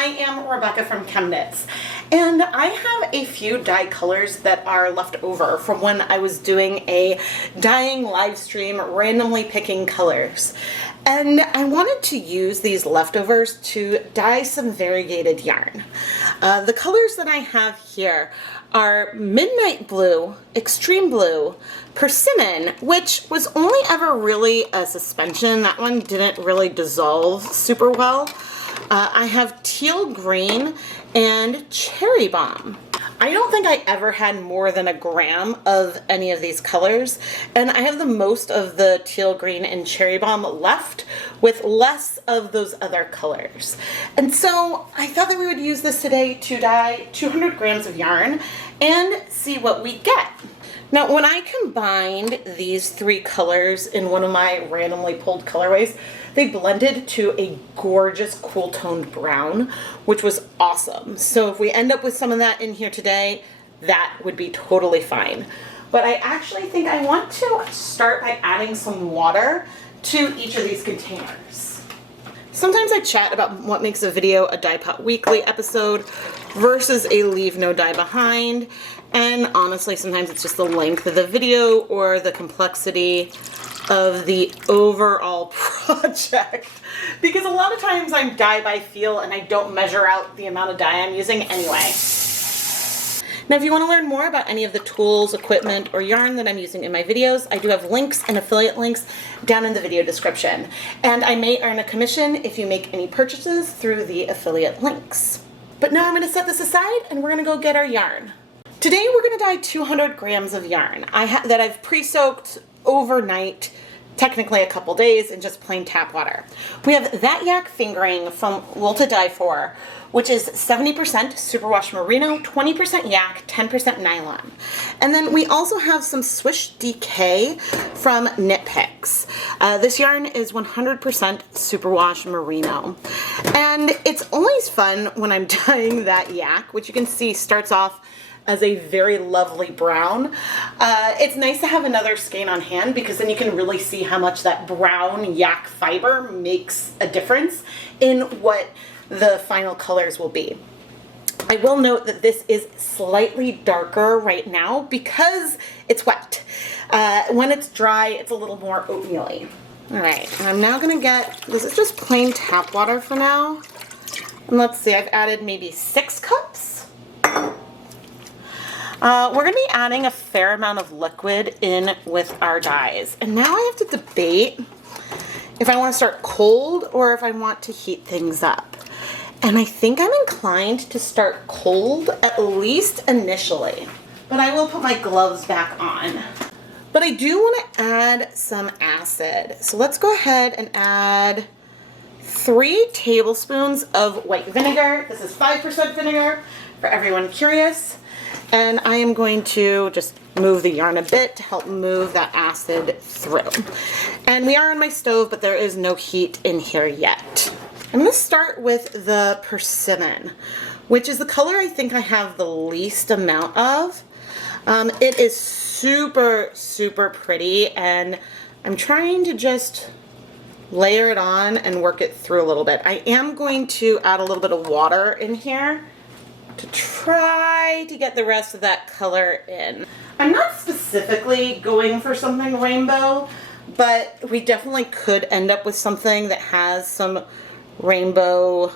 I am Rebecca from ChemKnits, and I have a few dye colors that are left over from when I was doing a dyeing live stream, randomly picking colors. And I wanted to use these leftovers to dye some variegated yarn. The colors that I have here are Midnight Blue, Extreme Blue, Persimmon, which was only ever really a suspension. That one didn't really dissolve super well. I have Teal Green and Cherry Bomb. I don't think I ever had more than a gram of any of these colors, and I have the most of the Teal Green and Cherry Bomb left with less of those other colors. And so I thought that we would use this today to dye 200 grams of yarn and see what we get. Now, when I combined these three colors in one of my randomly pulled colorways, they blended to a gorgeous cool toned brown, which was awesome. So if we end up with some of that in here today, that would be totally fine. But I actually think I want to start by adding some water to each of these containers. Sometimes I chat about what makes a video a Dyepot Weekly episode versus a Leave No Dye Behind. And honestly, sometimes it's just the length of the video or the complexity of the overall project. Because a lot of times I'm dye by feel and I don't measure out the amount of dye I'm using anyway. Now, if you want to learn more about any of the tools, equipment, or yarn that I'm using in my videos, I do have links and affiliate links down in the video description. And I may earn a commission if you make any purchases through the affiliate links. But now I'm going to set this aside and we're going to go get our yarn. Today we're going to dye 200 grams of yarn that I've pre-soaked overnight, technically a couple days, in just plain tap water. We have that yak fingering from Wool to Dye For, which is 70% superwash merino, 20% yak, 10% nylon. And then we also have some Swish DK from Knit Picks. This yarn is 100% superwash merino. And it's always fun when I'm dyeing that yak, which you can see starts off as a very lovely brown. It's nice to have another skein on hand because then you can really see how much that brown yak fiber makes a difference in what the final colors will be. I will note that this is slightly darker right now because it's wet. When it's dry, it's a little more oatmeal-y. All right, and I'm now gonna get, this is just plain tap water for now. And let's see, I've added maybe 6 cups. We're going to be adding a fair amount of liquid in with our dyes. And now I have to debate if I want to start cold or if I want to heat things up. And I think I'm inclined to start cold, at least initially. But I will put my gloves back on. But I do want to add some acid. So let's go ahead and add 3 tablespoons of white vinegar. This is 5% vinegar for everyone curious. And I am going to just move the yarn a bit to help move that acid through. And we are on my stove, but there is no heat in here yet. I'm going to start with the Persimmon, which is the color I think I have the least amount of. It is super, super pretty, and I'm trying to just layer it on and work it through a little bit. I am going to add a little bit of water in here to try to get the rest of that color in. I'm not specifically going for something rainbow, but we definitely could end up with something that has some rainbow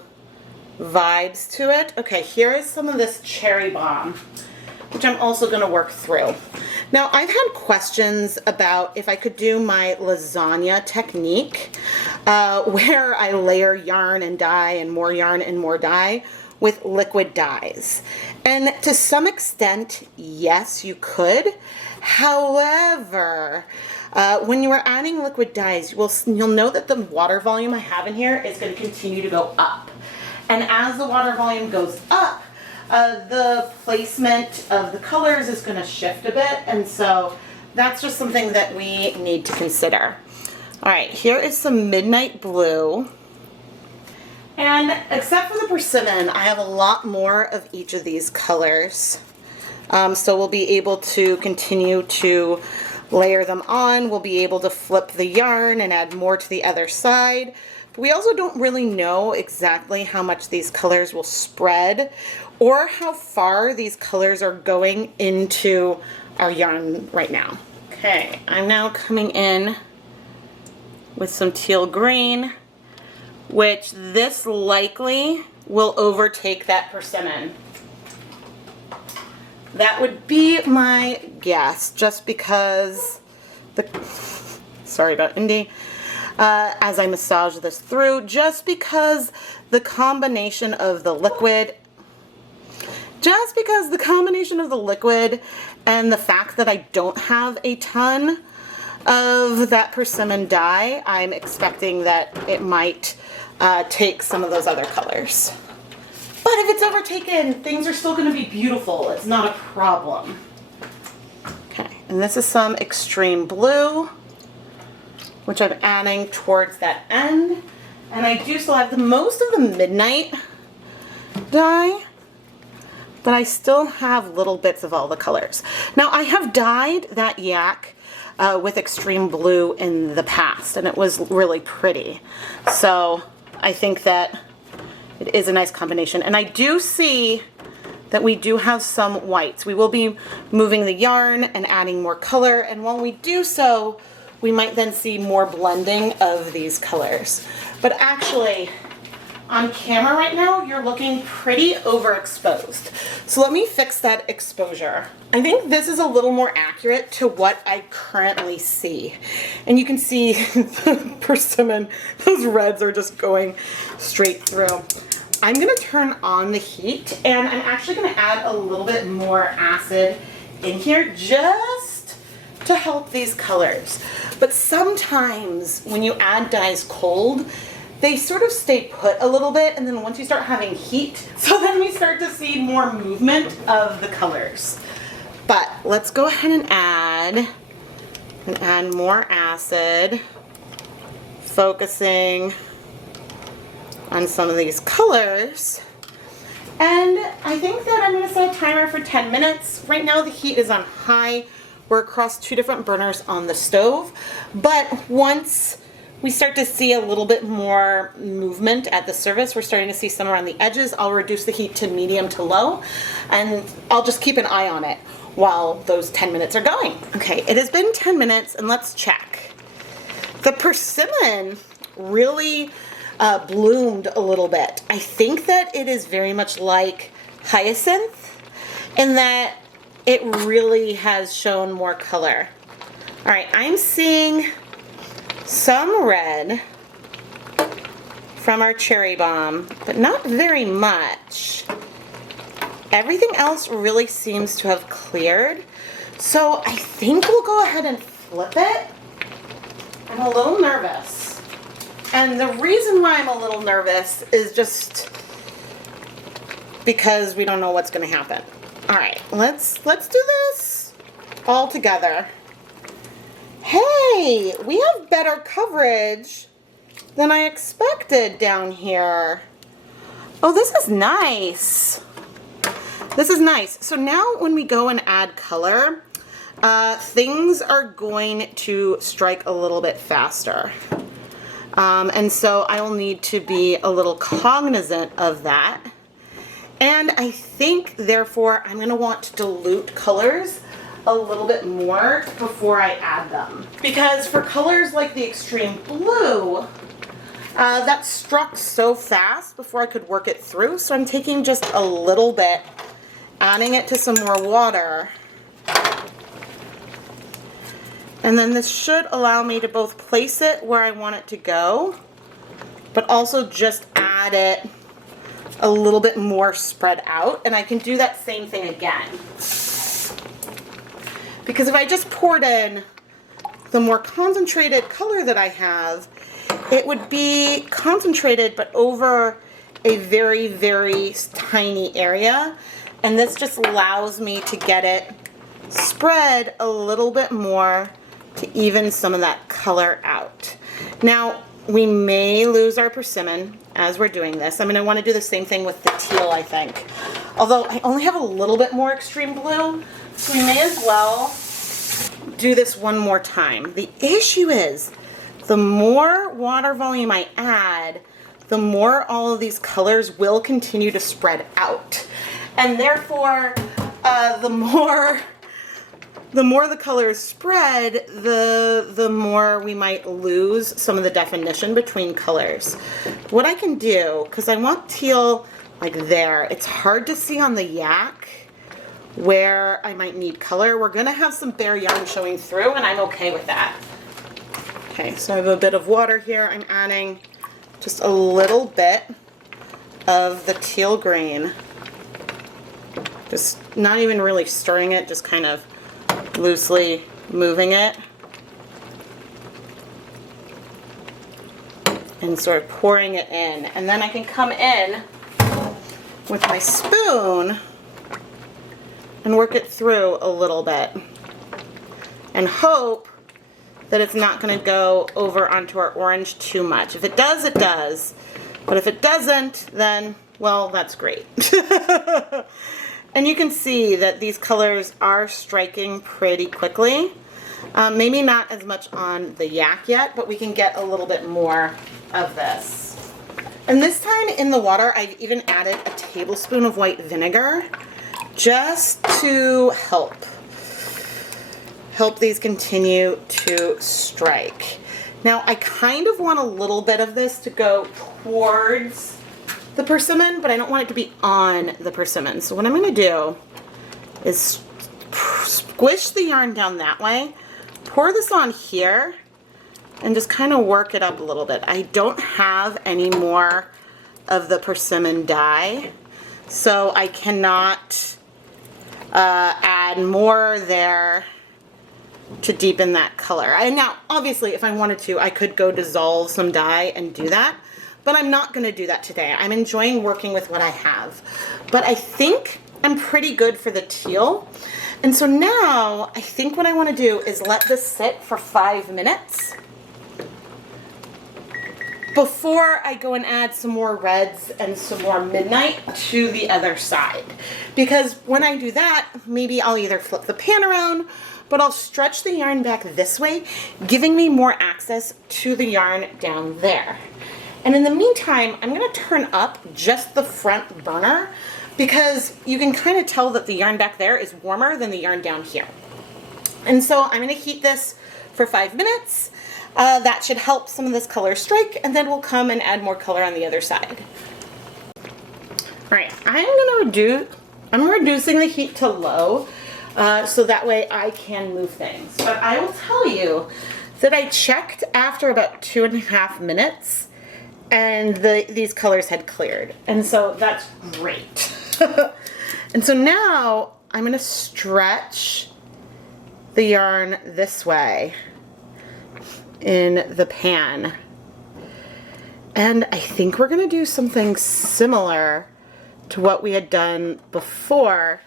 vibes to it. Okay, here is some of this Cherry Bomb, which I'm also going to work through. Now, I've had questions about if I could do my lasagna technique, where I layer yarn and dye and more yarn and more dye with liquid dyes. And to some extent, yes, you could. However, when you are adding liquid dyes, you'll know that the water volume I have in here is going to continue to go up. And as the water volume goes up, the placement of the colors is going to shift a bit. And so that's just something that we need to consider. All right, here is some Midnight Blue. And except for the Persimmon, I have a lot more of each of these colors. So we'll be able to continue to layer them on. We'll be able to flip the yarn and add more to the other side We also don't really know exactly how much these colors will spread or how far these colors are going into our yarn right now. Okay, I'm now coming in with some teal green, which this likely will overtake that persimmon. That would be my guess, just because sorry about Indy, as I massage this through, just because the combination of the liquid, and the fact that I don't have a ton of that persimmon dye, I'm expecting that it might take some of those other colors. But if it's overtaken, things are still going to be beautiful. It's not a problem. Okay, and this is some extreme blue, which I'm adding towards that end. And I do still have most of the midnight dye, but I still have little bits of all the colors. Now, I have dyed that yak with extreme blue in the past, and it was really pretty. So I think that it is a nice combination. And I do see that we do have some whites. We will be moving the yarn and adding more color, and while we do so, we might then see more blending of these colors. But actually, on camera right now, you're looking pretty overexposed. So let me fix that exposure. I think this is a little more accurate to what I currently see. And you can see the persimmon, those reds are just going straight through. I'm gonna turn on the heat, and I'm actually gonna add a little bit more acid in here just to help these colors. But sometimes when you add dyes cold, they sort of stay put a little bit, and then once you start having heat, so then we start to see more movement of the colors. But let's go ahead and add more acid, focusing on some of these colors. And I think that I'm going to set a timer for 10 minutes. Right now the heat is on high. We're across 2 different burners on the stove, but once we start to see a little bit more movement at the surface, we're starting to see some around the edges, I'll reduce the heat to medium to low, and I'll just keep an eye on it while those 10 minutes are going. Okay, it has been 10 minutes, and let's check. The persimmon really bloomed a little bit. I think that it is very much like hyacinth in that it really has shown more color. All right, I'm seeing some red from our cherry bomb, but not very much. Everything else really seems to have cleared. So I think we'll go ahead and flip it. I'm a little nervous. And the reason why I'm a little nervous is just because we don't know what's going to happen. All right, let's do this all together. Hey, we have better coverage than I expected down here. Oh, this is nice. This is nice. So now when we go and add color, things are going to strike a little bit faster. And so I will need to be a little cognizant of that. And I think, therefore, I'm going to want to dilute colors a little bit more before I add them. Because for colors like the extreme blue, that struck so fast before I could work it through. So I'm taking just a little bit, adding it to some more water. And then this should allow me to both place it where I want it to go, but also just add it a little bit more spread out. And I can do that same thing again. Because if I just poured in the more concentrated color that I have, it would be concentrated but over a very, very tiny area. And this just allows me to get it spread a little bit more to even some of that color out. Now, we may lose our persimmon as we're doing this. I'm going to want to do the same thing with the teal, I think. Although I only have a little bit more extreme blue, so we may as well do this one more time. The issue is the more water volume I add, the more all of these colors will continue to spread out. And therefore, the more the colors spread, the more we might lose some of the definition between colors. What I can do, because I want teal like there, it's hard to see on the yak where I might need color. We're gonna have some bare yarn showing through, and I'm okay with that. Okay, so I have a bit of water here. I'm adding just a little bit of the teal green. Just not even really stirring it, just kind of loosely moving it. And sort of pouring it in. And then I can come in with my spoon and work it through a little bit. And hope that it's not going to go over onto our orange too much. If it does, it does. But if it doesn't, then, well, that's great. And you can see that these colors are striking pretty quickly. Maybe not as much on the yak yet, but we can get a little bit more of this. And this time in the water, I've even added a tablespoon of white vinegar just to help these continue to strike. Now, I kind of want a little bit of this to go towards the persimmon, but I don't want it to be on the persimmon. So what I'm going to do is squish the yarn down that way, pour this on here, and just kind of work it up a little bit. I don't have any more of the persimmon dye, so I cannot add more there to deepen that color. And now, obviously, if I wanted to, I could go dissolve some dye and do that, but I'm not going to do that today. I'm enjoying working with what I have. But I think I'm pretty good for the teal. And so now, I think what I want to do is let this sit for 5 minutes before I go and add some more reds and some more midnight to the other side. Because when I do that, maybe I'll either flip the pan around, but I'll stretch the yarn back this way, giving me more access to the yarn down there. And in the meantime, I'm gonna turn up just the front burner because you can kind of tell that the yarn back there is warmer than the yarn down here. And so I'm gonna heat this for 5 minutes. That should help some of this color strike, and then we'll come and add more color on the other side. All right, I'm reducing the heat to low, so that way I can move things. But I will tell you that I checked after about 2.5 minutes, and these colors had cleared, and so that's great. And so now I'm gonna stretch the yarn this way in the pan, and I think we're gonna do something similar to what we had done before,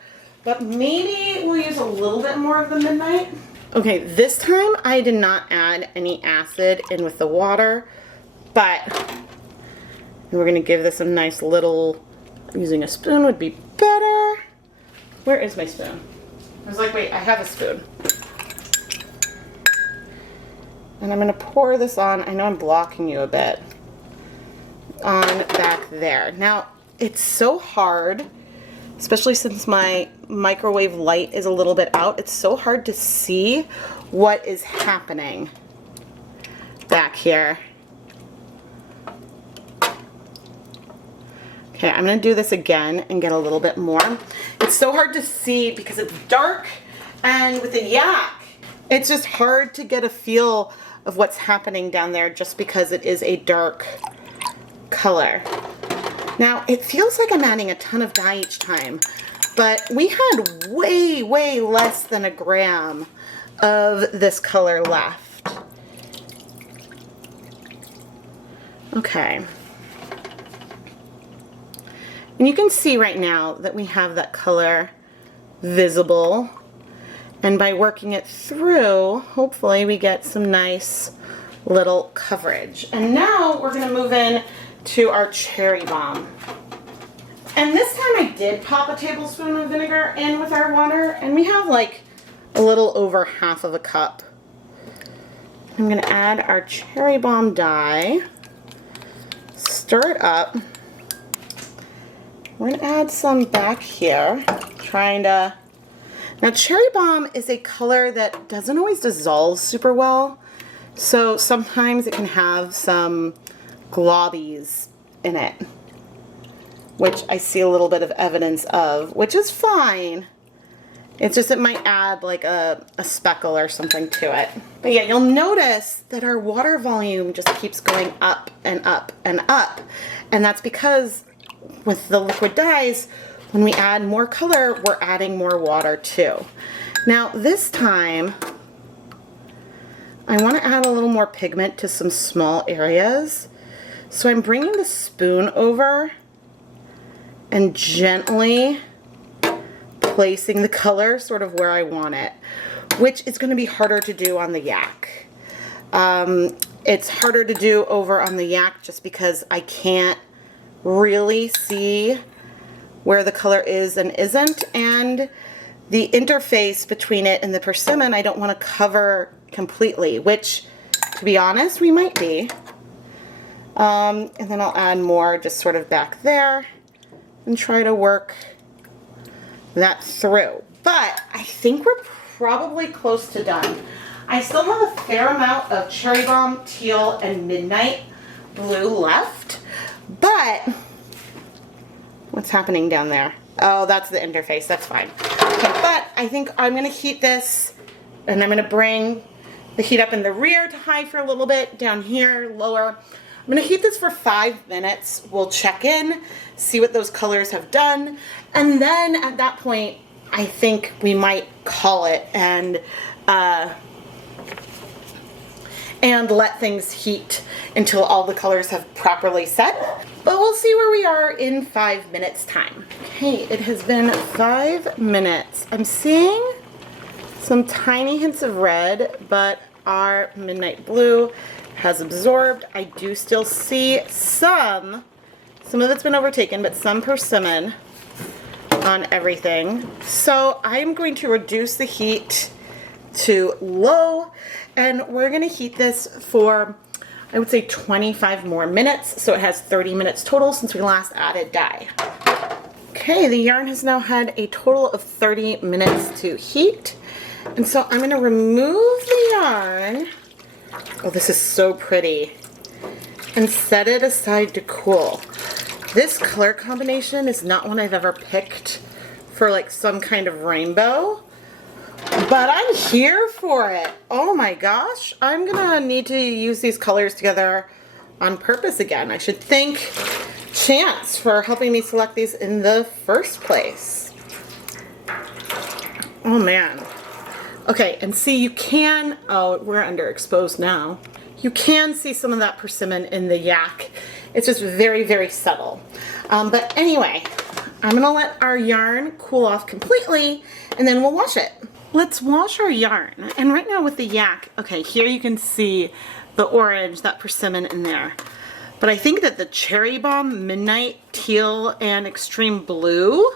but maybe we'll use a little bit more of the midnight. Okay, this time I did not add any acid in with the water, but we're gonna give this a nice little, using a spoon would be better. Where is my spoon? I was like, wait, I have a spoon. And I'm gonna pour this on, I know I'm blocking you a bit, on back there. Now, it's so hard, especially since my microwave light is a little bit out, it's so hard to see what is happening back here. Okay, I'm gonna do this again and get a little bit more. It's so hard to see because it's dark, and with the yak, it's just hard to get a feel of what's happening down there just because it is a dark color. Now, it feels like I'm adding a ton of dye each time, but we had way, way less than a gram of this color left. Okay. And you can see right now that we have that color visible. And by working it through, hopefully we get some nice little coverage. And now we're gonna move in to our cherry bomb. And this time I did pop a tablespoon of vinegar in with our water, and we have like a little over half of a cup. I'm going to add our cherry bomb dye, stir it up. We're going to add some back here, now cherry bomb is a color that doesn't always dissolve super well, so sometimes it can have some globbies in it, which I see a little bit of evidence of, which is fine. It's just it might add like a speckle or something to it. But yeah, you'll notice that our water volume just keeps going up and up and up. And that's because with the liquid dyes, when we add more color, we're adding more water too. Now this time, I want to add a little more pigment to some small areas. So I'm bringing the spoon over and gently placing the color sort of where I want it, which is going to be harder to do on the yak. It's harder to do over on the yak just because I can't really see where the color is and isn't, and the interface between it and the persimmon I don't want to cover completely, which, to be honest, we might be. And then I'll add more just sort of back there and try to work that through. But I think we're probably close to done. I still have a fair amount of cherry bomb, teal, and midnight blue left, but what's happening down there? Oh, that's the interface. That's fine. Okay, but I think I'm going to heat this, and I'm going to bring the heat up in the rear to high for a little bit, down here, lower. I'm going to heat this for 5 minutes. We'll check in, see what those colors have done, and then at that point, I think we might call it and let things heat until all the colors have properly set. But we'll see where we are in 5 minutes time. Okay, it has been 5 minutes. I'm seeing some tiny hints of red, but our midnight blue has absorbed. I do still see some of it's been overtaken, but some persimmon on everything. So I'm going to reduce the heat to low, and we're going to heat this for, I would say, 25 more minutes, so it has 30 minutes total since we last added dye. Okay, the yarn has now had a total of 30 minutes to heat, and so I'm going to remove the yarn. Oh, this is so pretty. And set it aside to cool. This color combination is not one I've ever picked for like some kind of rainbow, but I'm here for it. Oh my gosh, I'm gonna need to use these colors together on purpose again. I should thank Chance for helping me select these in the first place. Oh man. Okay, and see, you can, oh, we're underexposed now. You can see some of that persimmon in the yak. It's just very, very subtle. But anyway, I'm gonna let our yarn cool off completely, and then we'll wash it. Let's wash our yarn. And right now with the yak, okay, here you can see the orange, that persimmon in there. But I think that the cherry bomb, midnight, teal, and extreme blue,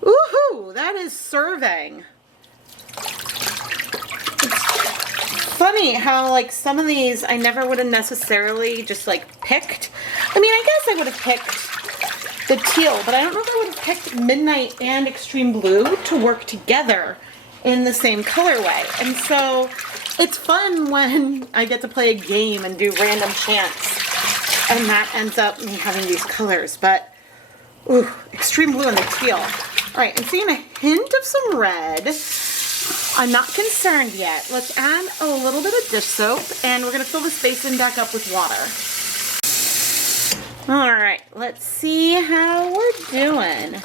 woohoo, that is serving. Funny how like some of these I never would have necessarily just like picked. I mean, I guess I would have picked the teal, but I don't know if I would have picked midnight and extreme blue to work together in the same colorway. And so it's fun when I get to play a game and do random chance, and that ends up me having these colors. But ooh, extreme blue and the teal. All right, I'm seeing a hint of some red. I'm not concerned yet. Let's add a little bit of dish soap, and we're gonna fill this basin back up with water. All right, let's see how we're doing.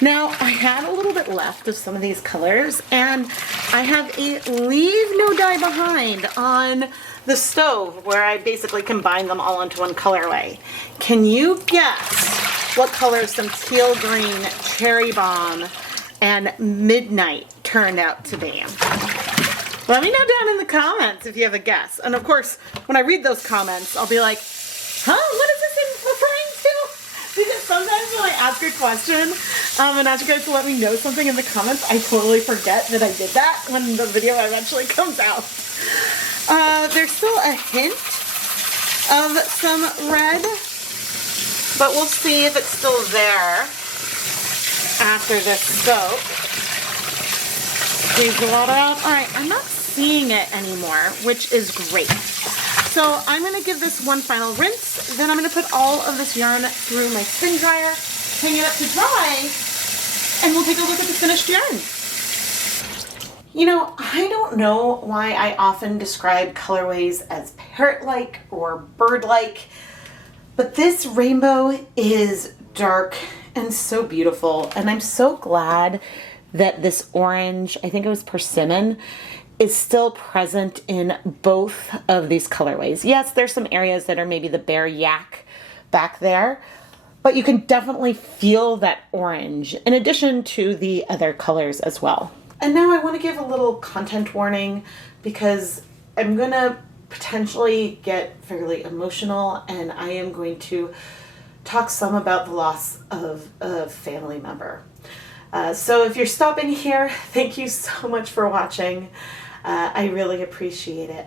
Now, I had a little bit left of some of these colors, and I have a leave no dye behind on the stove where I basically combine them all into one colorway. Can you guess what colors some teal green, cherry bomb, and midnight turned out to be? Let me know down in the comments if you have a guess. And of course, when I read those comments, I'll be like, huh, what is this referring to? Because sometimes when I ask a question and ask you guys to let me know something in the comments, I totally forget that I did that when the video eventually comes out. There's still a hint of some red, but we'll see if it's still there after this soak. Squeeze the water out. All right, I'm not seeing it anymore, which is great. So I'm gonna give this one final rinse, then I'm gonna put all of this yarn through my spin dryer, hang it up to dry, and we'll take a look at the finished yarn. You know, I don't know why I often describe colorways as parrot-like or bird-like, but this rainbow is dark and so beautiful, and I'm so glad that this orange, I think it was Persimmon, is still present in both of these colorways. Yes, there's some areas that are maybe the bare yak back there, but you can definitely feel that orange in addition to the other colors as well. And now I want to give a little content warning because I'm going to potentially get fairly emotional, and I am going to talk some about the loss of a family member. So if you're stopping here, thank you so much for watching. I really appreciate it.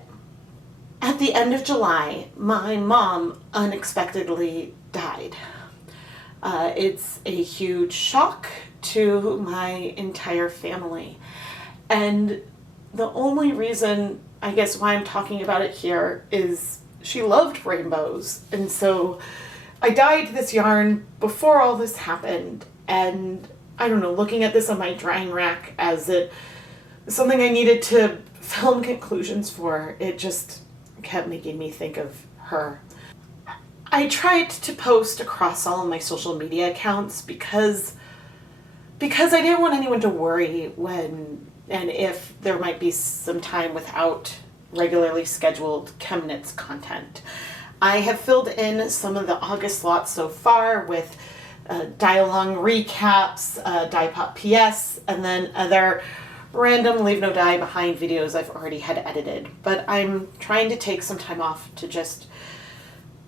At the end of July, my mom unexpectedly died. It's a huge shock to my entire family. And the only reason, I guess, why I'm talking about it here is she loved rainbows. And so I dyed this yarn before all this happened. And I don't know, looking at this on my drying rack as something I needed to film conclusions for, it just kept making me think of her. I tried to post across all of my social media accounts because I didn't want anyone to worry when and if there might be some time without regularly scheduled ChemKnits content. I have filled in some of the August lots so far with dye-along recaps, Dyepot PS, and then other random leave no dye behind videos I've already had edited. But I'm trying to take some time off to just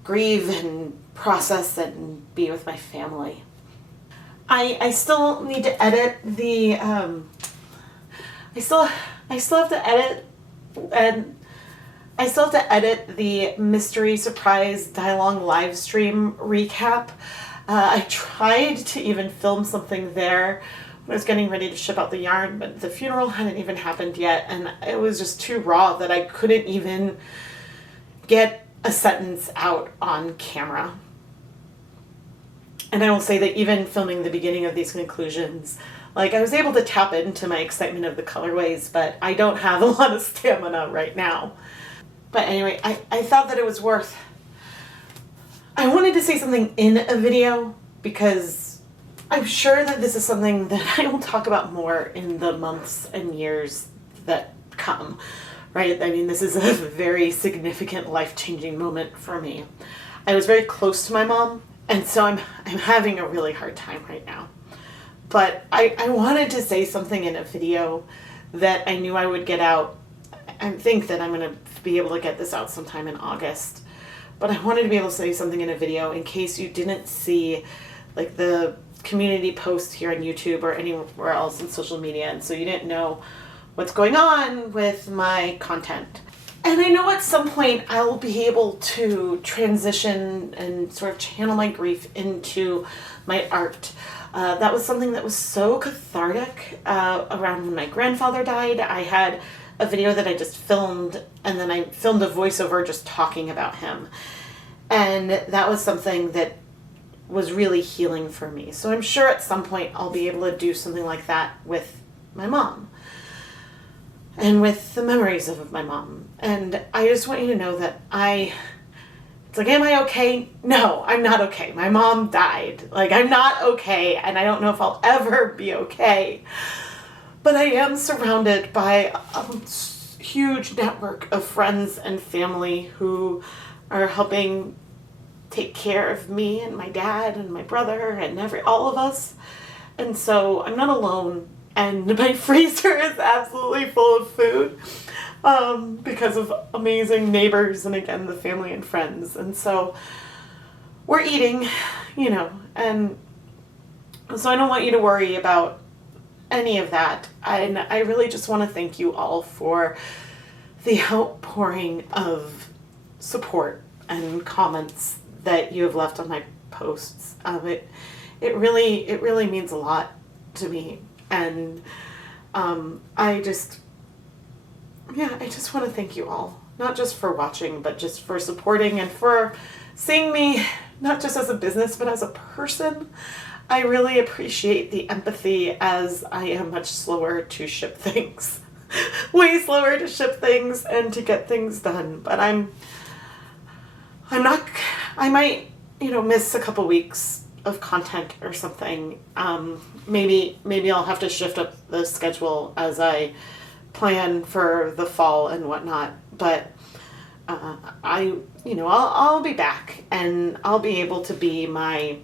grieve and process and be with my family. I still need to edit the I still have to edit, and I still have to edit the mystery surprise dye-along live stream recap. I tried to even film something there when I was getting ready to ship out the yarn, but the funeral hadn't even happened yet, and it was just too raw that I couldn't even get a sentence out on camera. And I will say that even filming the beginning of these conclusions, like, I was able to tap into my excitement of the colorways, but I don't have a lot of stamina right now. But anyway, I thought that it was worth... I wanted to say something in a video because I'm sure that this is something that I will talk about more in the months and years that come, right? I mean, this is a very significant life-changing moment for me. I was very close to my mom, and so I'm having a really hard time right now. But I wanted to say something in a video that I knew I would get out. I think that I'm going to be able to get this out sometime in August. But I wanted to be able to say something in a video in case you didn't see like the community post here on YouTube or anywhere else in social media, and so you didn't know what's going on with my content. And I know at some point I'll be able to transition and sort of channel my grief into my art. That was something that was so cathartic around when my grandfather died. I had a video that I just filmed, and then I filmed a voiceover just talking about him. And that was something that was really healing for me. So I'm sure at some point I'll be able to do something like that with my mom and with the memories of my mom. And I just want you to know that it's like, am I okay? No, I'm not okay. My mom died. Like, I'm not okay, and I don't know if I'll ever be okay. But I am surrounded by a huge network of friends and family who are helping take care of me and my dad and my brother and all of us. And so I'm not alone, and my freezer is absolutely full of food because of amazing neighbors and, again, the family and friends. And so we're eating, and so I don't want you to worry about any of that. And I really just want to thank you all for the outpouring of support and comments that you have left on my posts. It really means a lot to me, and I just want to thank you all, not just for watching, but just for supporting and for seeing me not just as a business but as a person. I really appreciate the empathy, as I am much slower to ship things. Way slower to ship things and to get things done. But I might, miss a couple weeks of content or something. Maybe I'll have to shift up the schedule as I plan for the fall and whatnot. But I'll be back, and I'll be able to be my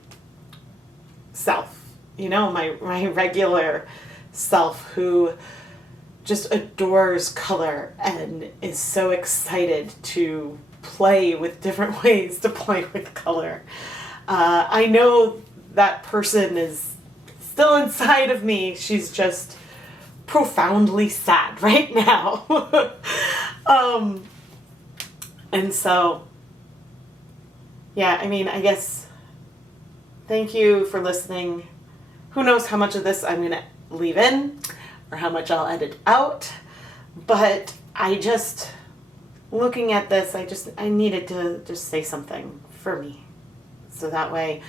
self, my regular self, who just adores color and is so excited to play with different ways to play with color. I know that person is still inside of me. She's just profoundly sad right now. And so, yeah, I guess thank you for listening. Who knows how much of this I'm going to leave in or how much I'll edit out. But looking at this, I needed to just say something for me. So that way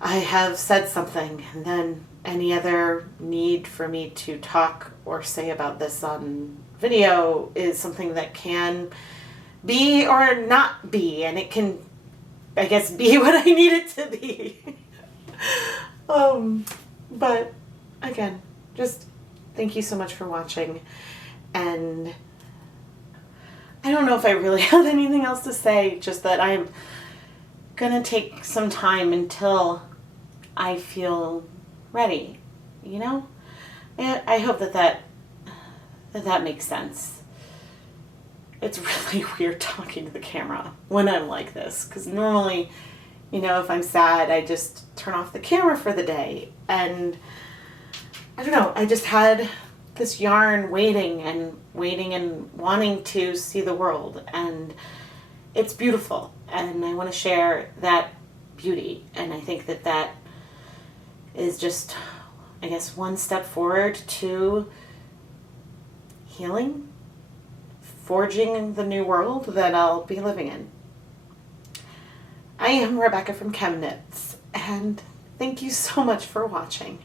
I have said something, and then any other need for me to talk or say about this on video is something that can be or not be, and it can, I guess, be what I need it to be. But again, just thank you so much for watching, and I don't know if I really have anything else to say, just that I'm gonna take some time until I feel ready, I hope that makes sense. It's really weird talking to the camera when I'm like this, because normally, if I'm sad, I just turn off the camera for the day. And I don't know, I just had this yarn waiting and wanting to see the world. And it's beautiful. And I want to share that beauty. And I think that is just, I guess, one step forward to healing, forging the new world that I'll be living in. I am Rebecca from ChemKnits, and thank you so much for watching.